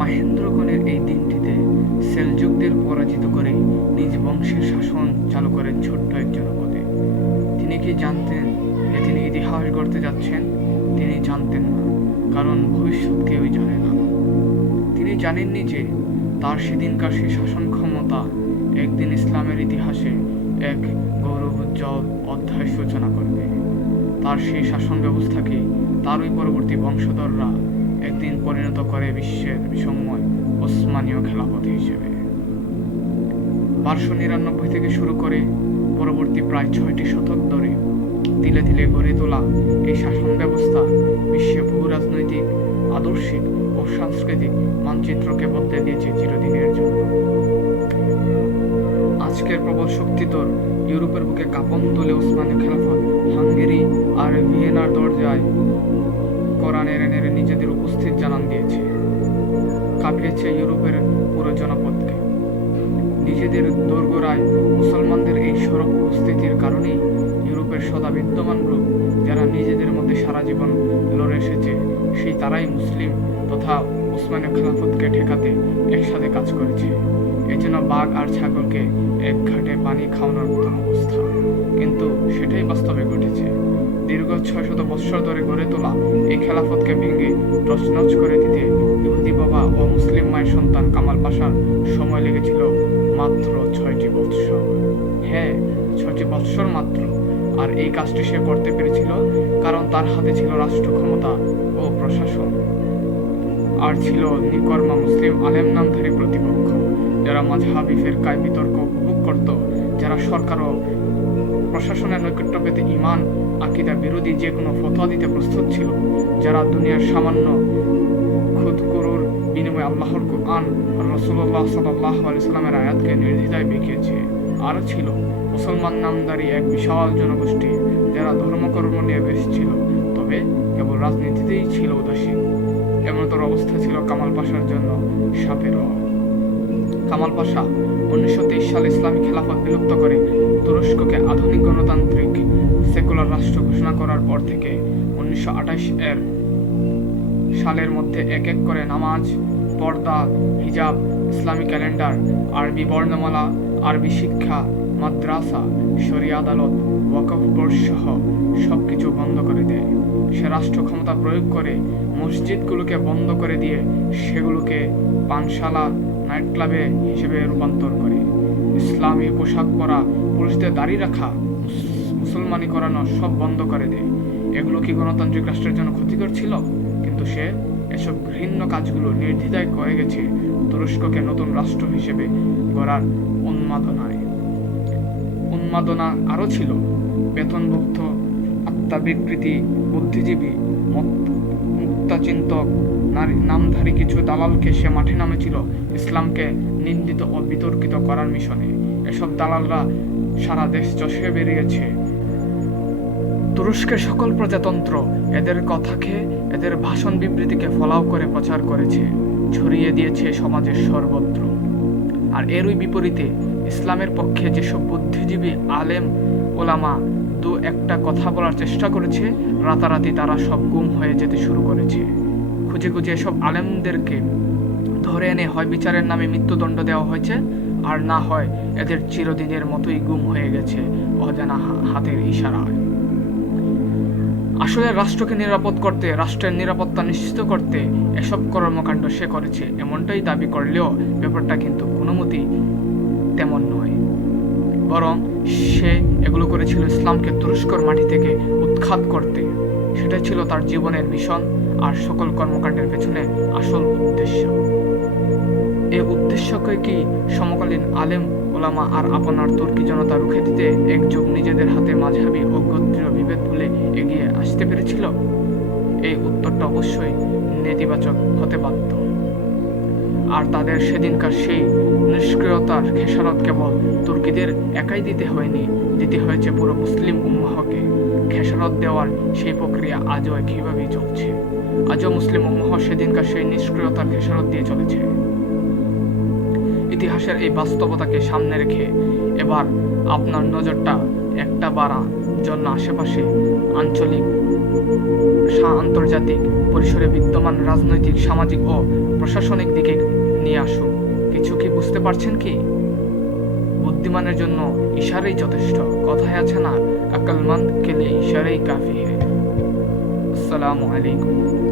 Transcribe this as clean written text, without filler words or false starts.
মাহেন্দ্রগণের এই দিনটিতে সেলজুকদের পরাজিত করে নিজ বংশের শাসন চালু করেন ছোট্ট এক জনপদে। তিনি কি জানতেন যে তিনি ইতিহাস গড়তে যাচ্ছেন? তিনি জানতেন না, কারণ ভবিষ্যৎ কেউই জানে না। তিনি জানেননি যে তার সেদিনকার সেই শাসন ক্ষমতা একদিন ইসলামের ইতিহাসে এক গৌরবোজ্জ্বল অধ্যায় সূচনা করবে। তার সেই শাসন ব্যবস্থাকে তারই পরবর্তী বংশধররা একদিন পরিণত করে বিশ্বের বিষময় ওসমানীয় খেলাফত হিসেবে। 1299 থেকে শুরু করে পরবর্তী প্রায় 6টি শতক ধরে তিলে তিলে গড়ে তোলা এই শাসন ব্যবস্থা বিশ্বে ভূ রাজনৈতিক, আদর্শিক ও সাংস্কৃতিক মানচিত্রকে বদলে দিয়েছে চিরদিনের জন্য। আজকের প্রবল শক্তিধর ইউরোপের বুকে কাঁপন তোলে ওসমানীয় খেলাফত হাঙ্গেরি আর ভিয়েনার দরজায় কড়া নেড়ে নেড়ে নিজেদের উপস্থিত জানান দিয়েছে। কাঁপিয়েছে ইউরোপের পুরো জনপদকে। নিজেদের দোরগোড়ায় মুসলমানদের এই সরব উপস্থিতির কারণেই ইউরোপের সদা বিদ্যমান রূপ, যারা নিজেদের মধ্যে সারা জীবন লড়ে এসেছে, সেই তারাই মুসলিম তথা উসমানীয় খেলাফতকে ঠেকাতে একসাথে কাজ করেছে। এজন্য বাঘ আর ছাগলকে এক ঘাটে পানি খাওয়ানোর মতন অবস্থা। কিন্তু সেটাই বাস্তবে ঘটেছে। দীর্ঘ 600 বৎসর ধরে গড়ে তোলা এই খেলাফতকে ভেঙে তছনছ করে দিতে ইহুদি বাবা ও মুসলিম মায়ের সন্তান কামাল পাশার সময় লেগেছিল মাত্র 6টি বৎসর। হ্যাঁ, 6টি বৎসর মাত্র। আর এই কাজটি সে করতে পেরেছিল কারণ তার হাতে ছিল রাষ্ট্র ক্ষমতা ও প্রশাসন, আর ছিল নিকর্মা মুসলিম আলেম নামধারী প্রতিপক্ষ, যারা মাযহাবী ফিরকায় বিতর্ক উপভোগ করত, যারা সরকার ও প্রশাসনের নৈকট্য পেতে ঈমান আকীদা বিরোধী যে কোনো ফতোয়া দিতে প্রস্তুত ছিল, যারা দুনিয়ার সামান্য খুদকুরুর বিনিময়ে আল্লাহর কুরআন আর রাসূলুল্লাহ সাল্লাল্লাহু আলাইহি সাল্লামের আয়াতকে নির্দ্বিধায় দেখিয়েছে। আরও ছিল মুসলমান নামধারী এক বিশাল জনগোষ্ঠী, যারা ধর্মকর্ম নিয়ে বেশ ছিল, তবে কেবল রাজনীতিতেই ছিল উদাসীন। এমনতর অবস্থা ছিল কামাল পাশার জন্য সাপেরও। কামাল পাশা 1923 সালে ইসলামী খেলাফত বিলুপ্ত করে তুরস্ককে আধুনিক গণতান্ত্রিক সেকুলার রাষ্ট্র ঘোষণা করার পর থেকে 1928 সালের মধ্যে এক এক করে নামাজ, পর্দা, হিজাব, ইসলামী ক্যালেন্ডার, আরবি বর্ণমালা, আরবি শিক্ষা, মাদ্রাসা, শরিয়া আদালত, ওয়াকফ বোর্ড সহ সবকিছু বন্ধ করে দেয়। সে রাষ্ট্র ক্ষমতা প্রয়োগ করে মসজিদগুলোকে বন্ধ করে দিয়ে সেগুলোকে পানশালা, নাইট ক্লাবে হিসেবে রূপান্তর করে। ইসলামী পোশাক পরা, পুরুষদের দাড়ি রাখা, মুসলমানি করানো সব বন্ধ করে দেয়। এগুলো কি গণতান্ত্রিক রাষ্ট্রের জন্য ক্ষতিকর ছিল? কিন্তু সে এসব ঘৃণ্য কাজগুলো নির্দ্বিধায় করে গেছে তুরস্ককে নতুন রাষ্ট্র হিসেবে গড়ার উন্মাদনা আরও ছিল। বেতনভুক্ত আত্মাবিকৃতি বুদ্ধিজীবী, মুক্তাচিন্তক নামধারী কিছু দালালকে সে মাঠে নামেছিল ইসলামকে নিন্দিত ও বিতর্কিত করার মিশনে। এসব দালালরা সারা দেশ চষে বেরিয়েছে। তুরস্কের সকল প্রজাতন্ত্র এদের কথাকে, এদের ভাষণ বিবৃতিকে ফলাও করে প্রচার করেছে, ছড়িয়ে দিয়েছে সমাজের সর্বত্র। আর এরই বিপরীতে ইসলামের পক্ষে যেসব বুদ্ধিজীবী আলেম ওলামা দু একটা কথা বলার চেষ্টা করেছে, রাতারাতি তারা সব গুম হয়ে যেতে শুরু করেছে। খুঁজে খুঁজে এসব আলেমদেরকে ধরে এনে হয় বিচারের নামে মৃত্যুদণ্ড দেওয়া হয়েছে, আর না হয় এদের চিরদিনের মতোই গুম হয়ে গেছে অজানা হাতের ইশারায়। আসলে রাষ্ট্রকে নিরাপদ করতে, রাষ্ট্রের নিরাপত্তা নিশ্চিত করতে এসব কর্মকাণ্ড সে করেছে এমনটাই দাবি করলেও ব্যাপারটা কিন্তু কোনো মতেই তেমন নয়। বরং সে এগুলো করেছিল ইসলামকে তুরস্কর মাটি থেকে উৎখাত করতে। সেটাই ছিল তার জীবনের মিশন আর সকল কর্মকাণ্ডের পেছনে আসল উদ্দেশ্য। এই উদ্দেশ্যকে কি সমকালীন আলেম ওলামা আর আপনার তুর্কি জনতা রুখে দিতে একযুগ নিজেদের হাতে মাযহাবী ও গোত্রীয় বিভেদ ভুলে এগিয়ে আসতে পেরেছিল? এই উত্তরটা অবশ্যই নেতিবাচক হতে বাধ্য। আর তাদের সেদিনকার সেই নিষ্ক্রিয়তার খেসারত কেবল তুর্কিদের একাই দিতে হয়নি, দিতে হয়েছে পুরো মুসলিম উম্মাহকে। খেসারত দেওয়ার সেই প্রক্রিয়া আজও একইভাবেই চলছে। আজও মুসলিম উম্মাহ সেদিনকার সেই নিষ্ক্রিয়তার খেসারত দিয়ে চলেছে। ইতিহাসের এই বাস্তবতাকে সামনে রেখে এবার আপনার নজরটা একটা বাড়া জন্য আশেপাশে আঞ্চলিক আন্তর্জাতিক পরিসরে বিদ্যমান রাজনৈতিক, সামাজিক ও প্রশাসনিক দিকে নিয়ে আসুন। কিছু কি বুঝতে পারছেন কি? বুদ্ধিমানের জন্য ইশারাই যথেষ্ট। কথায় আছে না, আকলমন্দ কে লিয়ে ইশারাই কাফি হ্যায়। আসসালামু আলাইকুম।